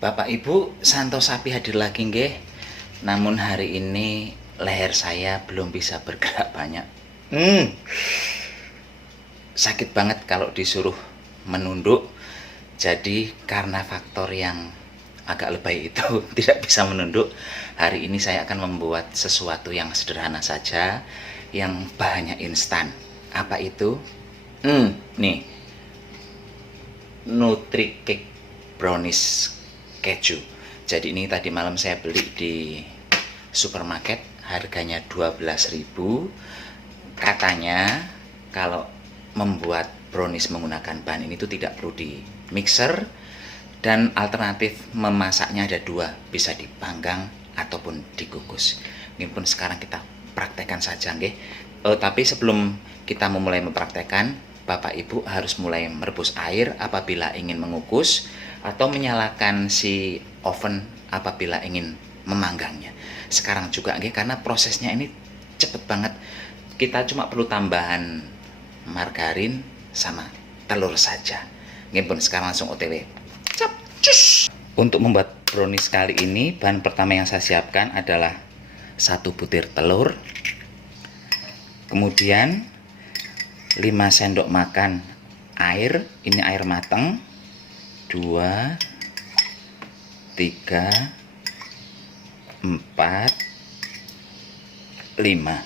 Bapak Ibu, Santo Sapi hadir lagi nggih. Namun hari ini leher saya belum bisa bergerak banyak. Sakit banget kalau disuruh menunduk. Jadi karena faktor yang agak lebay itu tidak bisa menunduk. Hari ini saya akan membuat sesuatu yang sederhana saja, yang bahannya instan. Apa itu? Nih, Nutri Cake brownies keju. Jadi ini tadi malam saya beli di supermarket, harganya 12.000. Katanya kalau membuat brownies menggunakan bahan ini tuh tidak perlu di mixer, dan alternatif memasaknya ada dua, bisa dipanggang ataupun dikukus. Ini pun sekarang kita praktekkan saja nggih. Tapi sebelum kita memulai mempraktekkan, Bapak Ibu harus mulai merebus air apabila ingin mengukus, atau menyalakan si oven apabila ingin memanggangnya. Sekarang juga nggih, karena prosesnya ini cepet banget. Kita cuma perlu tambahan margarin sama telur saja. Nggih pun sekarang langsung OTW. Cap, cus. Untuk membuat brownies kali ini, bahan pertama yang saya siapkan adalah 1 butir telur. Kemudian 5 sendok makan air, ini air mateng. 2, 3, 4, 5.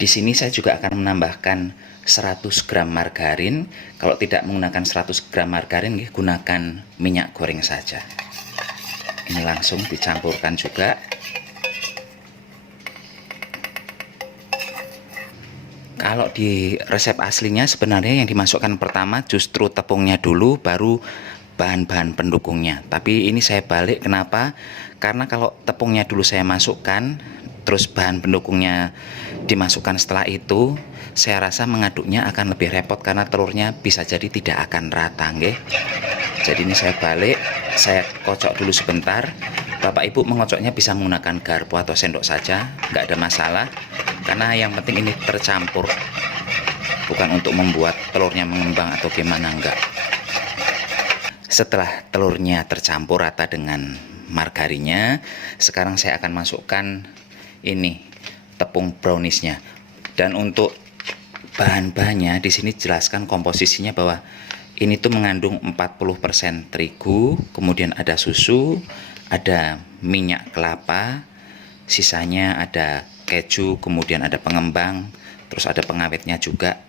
Di sini saya juga akan menambahkan 100 gram margarin. Kalau tidak menggunakan 100 gram margarin, gunakan minyak goreng saja. Ini langsung dicampurkan juga. Kalau di resep aslinya sebenarnya yang dimasukkan pertama justru tepungnya dulu, baru bahan-bahan pendukungnya. Tapi ini saya balik, kenapa? Karena kalau tepungnya dulu saya masukkan, terus bahan pendukungnya dimasukkan setelah itu, saya rasa mengaduknya akan lebih repot karena telurnya bisa jadi tidak akan rata nggih. Jadi ini saya balik, saya kocok dulu sebentar. Bapak Ibu mengocoknya bisa menggunakan garpu atau sendok saja, nggak ada masalah. Karena yang penting ini tercampur, bukan untuk membuat telurnya mengembang atau gimana, enggak. Setelah telurnya tercampur rata dengan margarinnya, sekarang saya akan masukkan ini tepung browniesnya. Dan untuk bahan-bahannya di sini jelaskan komposisinya bahwa ini tuh mengandung 40% terigu, kemudian ada susu, ada minyak kelapa, sisanya ada keju, kemudian ada pengembang, terus ada pengawetnya juga.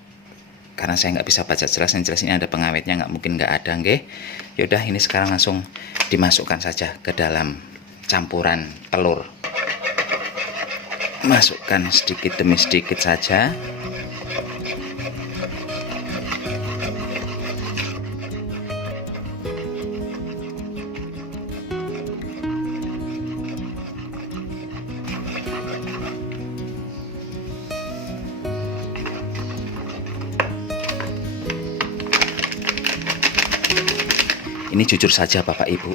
Karena saya nggak bisa baca jelas, yang jelas ini ada pengawetnya, nggak mungkin nggak ada nggih. Yaudah, ini sekarang langsung dimasukkan saja ke dalam campuran telur. Masukkan sedikit demi sedikit saja. Ini jujur saja Bapak Ibu,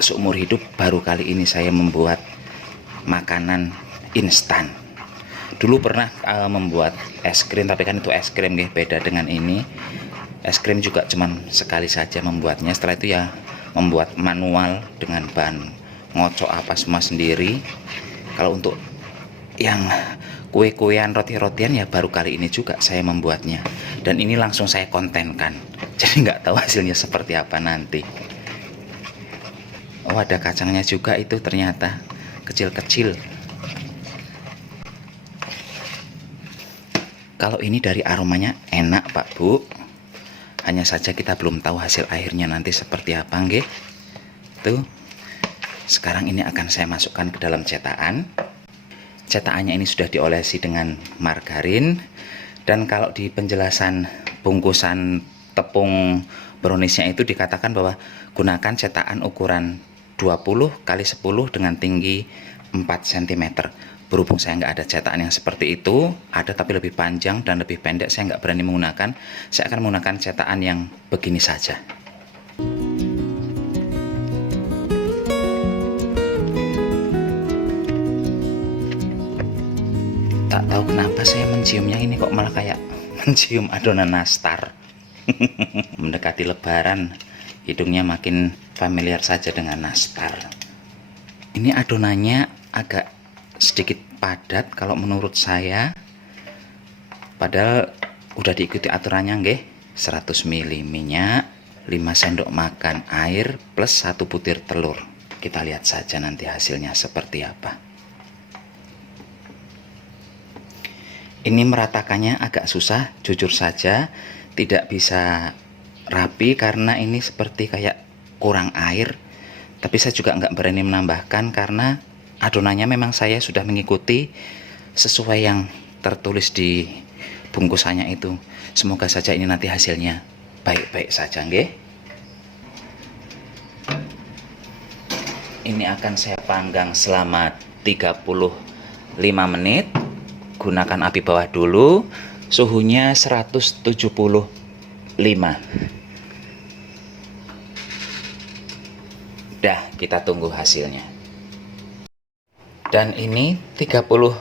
seumur hidup baru kali ini saya membuat makanan instan. Dulu pernah membuat es krim, tapi kan itu es krim nggih, beda dengan ini. Es krim juga cuman sekali saja membuatnya, setelah itu ya membuat manual dengan bahan ngocok apa semua sendiri. Kalau untuk yang kue-kuean, roti-rotian ya baru kali ini juga saya membuatnya. Dan ini langsung saya kontenkan, jadi nggak tahu hasilnya seperti apa nanti. Oh, ada kacangnya juga itu ternyata, kecil-kecil. Kalau ini dari aromanya enak Pak Bu, hanya saja kita belum tahu hasil akhirnya nanti seperti apa nggih. Tuh, sekarang ini akan saya masukkan ke dalam cetakan. Cetakannya ini sudah diolesi dengan margarin. Dan kalau di penjelasan bungkusan tepung browniesnya itu dikatakan bahwa gunakan cetakan ukuran 20 kali 10 dengan tinggi 4 cm. Berhubung saya nggak ada cetakan yang seperti itu, ada tapi lebih panjang dan lebih pendek, saya nggak berani menggunakan. Saya akan menggunakan cetakan yang begini saja. Tak tahu kenapa saya menciumnya ini kok malah kayak mencium adonan nastar. Mendekati lebaran, hidungnya makin familiar saja dengan nastar. Ini adonannya agak sedikit padat kalau menurut saya, padahal udah diikuti aturannya nggih. 100 ml minyak, 5 sendok makan air plus 1 butir telur. Kita lihat saja nanti hasilnya seperti apa. Ini meratakannya agak susah, jujur saja tidak bisa rapi karena ini seperti kayak kurang air. Tapi saya juga nggak berani menambahkan karena adonannya memang saya sudah mengikuti sesuai yang tertulis di bungkusannya itu. Semoga saja ini nanti hasilnya baik-baik saja, nggih. Ini akan saya panggang selama 35 menit. Gunakan api bawah dulu, suhunya 175. Dah, kita tunggu hasilnya. Dan ini 35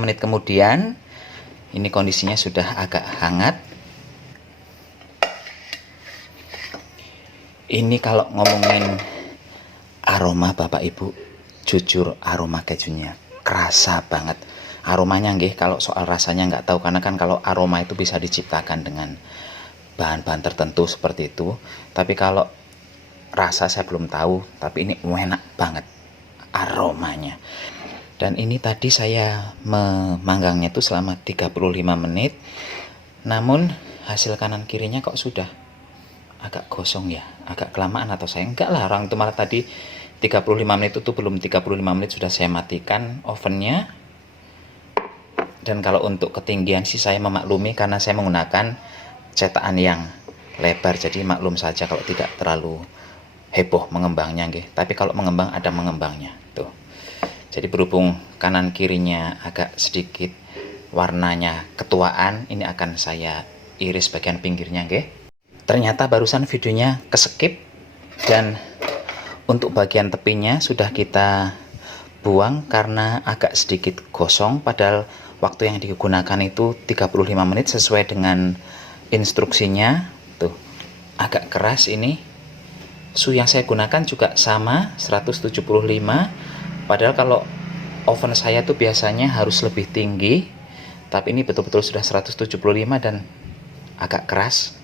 menit kemudian, ini kondisinya sudah agak hangat. Ini kalau ngomongin aroma Bapak Ibu, jujur aroma kejunya kerasa banget. Aromanya nggih, kalau soal rasanya nggak tahu, karena kan kalau aroma itu bisa diciptakan dengan bahan-bahan tertentu seperti itu. Tapi kalau rasa saya belum tahu, tapi ini enak banget aromanya. Dan ini tadi saya memanggangnya itu selama 35 menit. Namun hasil kanan kirinya kok sudah agak gosong ya, agak kelamaan atau saya enggak lah, orang itu malah tadi 35 menit itu belum 35 menit sudah saya matikan ovennya. Dan kalau untuk ketinggian sih saya memaklumi karena saya menggunakan cetakan yang lebar, jadi maklum saja kalau tidak terlalu heboh mengembangnya nggih. Tapi kalau mengembang ada mengembangnya tuh. Jadi berhubung kanan kirinya agak sedikit warnanya ketuaan, ini akan saya iris bagian pinggirnya nggih. Ternyata barusan videonya keskip dan untuk bagian tepinya sudah kita buang karena agak sedikit gosong, padahal waktu yang digunakan itu 35 menit sesuai dengan instruksinya. Tuh, agak keras ini. Suhu yang saya gunakan juga sama 175. Padahal kalau oven saya tuh biasanya harus lebih tinggi, tapi ini betul-betul sudah 175 dan agak keras.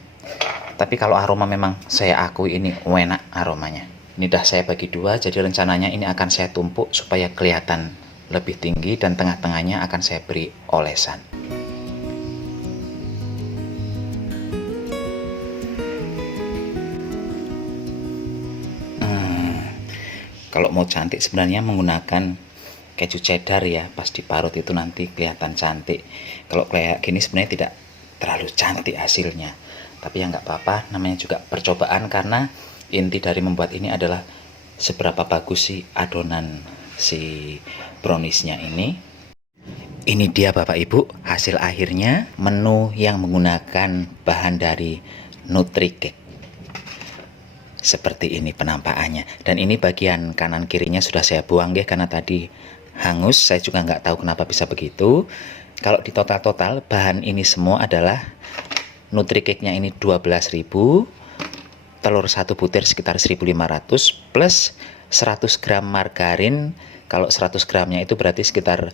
Tapi kalau aroma memang saya akui ini enak aromanya. Ini dah saya bagi dua, jadi rencananya ini akan saya tumpuk supaya kelihatan lebih tinggi dan tengah-tengahnya akan saya beri olesan. Kalau mau cantik sebenarnya menggunakan keju cheddar ya, pas diparut itu nanti kelihatan cantik. Kalau kayak gini sebenarnya tidak terlalu cantik hasilnya, tapi ya nggak apa-apa, namanya juga percobaan karena inti dari membuat ini adalah seberapa bagus sih adonan si browniesnya ini. Ini dia Bapak Ibu hasil akhirnya, menu yang menggunakan bahan dari NutriCake. Seperti ini penampakannya. Dan ini bagian kanan kirinya sudah saya buang ya, karena tadi hangus. Saya juga nggak tahu kenapa bisa begitu. Kalau di total bahan ini semua adalah NutriCake-nya ini 12.000, telur 1 butir sekitar 1.500 plus 100 gram margarin. Kalau 100 gramnya itu berarti sekitar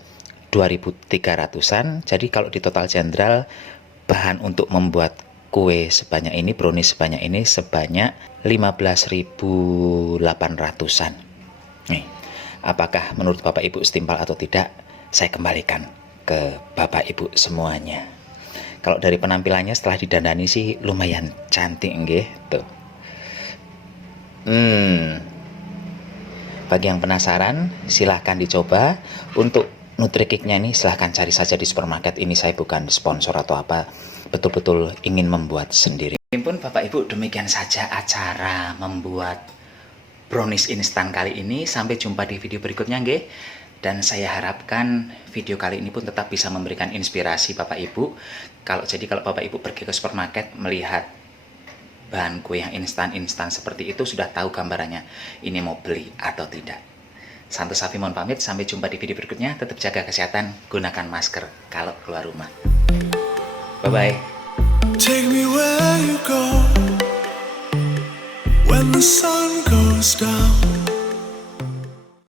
2.300-an. Jadi kalau di total jenderal bahan untuk membuat kue sebanyak ini, brownies sebanyak ini, sebanyak 15.800-an. Nih, apakah menurut Bapak Ibu setimpal atau tidak? Saya kembalikan ke Bapak Ibu semuanya. Kalau dari penampilannya setelah didandani sih lumayan cantik nggih, tuh. Bagi yang penasaran silahkan dicoba. Untuk NutriCake-nya ini silahkan cari saja di supermarket. Ini saya bukan sponsor atau apa, betul-betul ingin membuat sendiri. Pun Bapak Ibu, demikian saja acara membuat brownies instan kali ini. Sampai jumpa di video berikutnya nggih. Dan saya harapkan video kali ini pun tetap bisa memberikan inspirasi Bapak Ibu. Kalau Bapak Ibu pergi ke supermarket melihat bahan kue yang instan-instan seperti itu, sudah tahu gambarannya ini mau beli atau tidak. Santo Sapi mohon pamit, sampai jumpa di video berikutnya. Tetap jaga kesehatan, gunakan masker kalau keluar rumah. Bye-bye. Take me where you go, when the sun goes down.